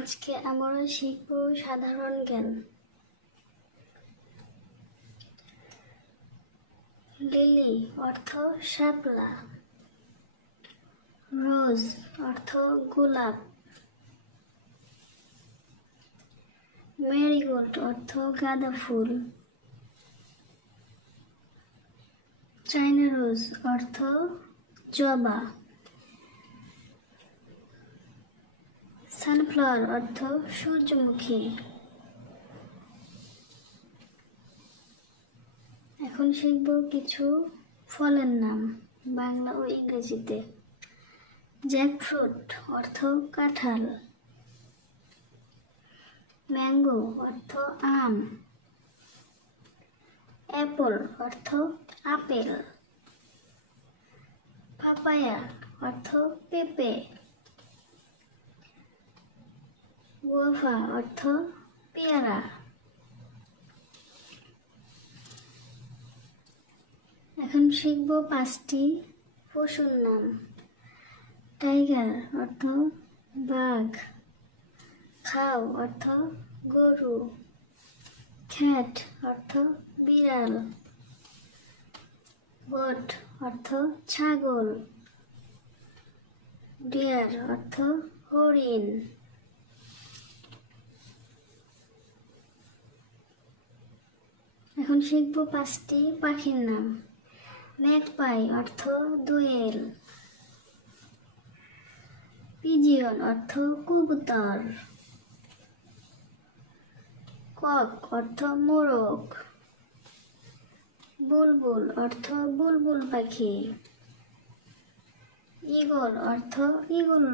আজকে আমরা শিখব সাধারণ জ্ঞান। লিলি অর্থ শাপলা, রোজ অর্থ গোলাপ, মেরিগোল্ড অর্থ গাঁদা ফুল, চাইনা রোজ অর্থ জবা, সানফ্লাওয়ার অর্থ সূর্যমুখী। এখন শিখব কিছু ফলের নাম বাংলা ও ইংরেজিতে। জ্যাকফ্রুট অর্থ কাঁঠাল, ম্যাঙ্গো অর্থ আম, অ্যাপল অর্থ আপেল, পাপায়া অর্থ পেঁপে, গুয়াভা অর্থ পেয়ারা। এখন শিখব 5টি পশুর নাম। টাইগার অর্থ বাঘ, খাও অর্থ গরু, ক্যাট অর্থ বিড়াল, গোট অর্থ ছাগল, ডিয়ার অর্থ হরিণ। এখন শিখব 5টি পাখির নাম। ম্যাগপাই অর্থ দোয়েল, পিজিয়ন অর্থ কবুতর, কক অর্থ মোরগ, বুলবুল অর্থ বুলবুল পাখি, ঈগল অর্থ ঈগল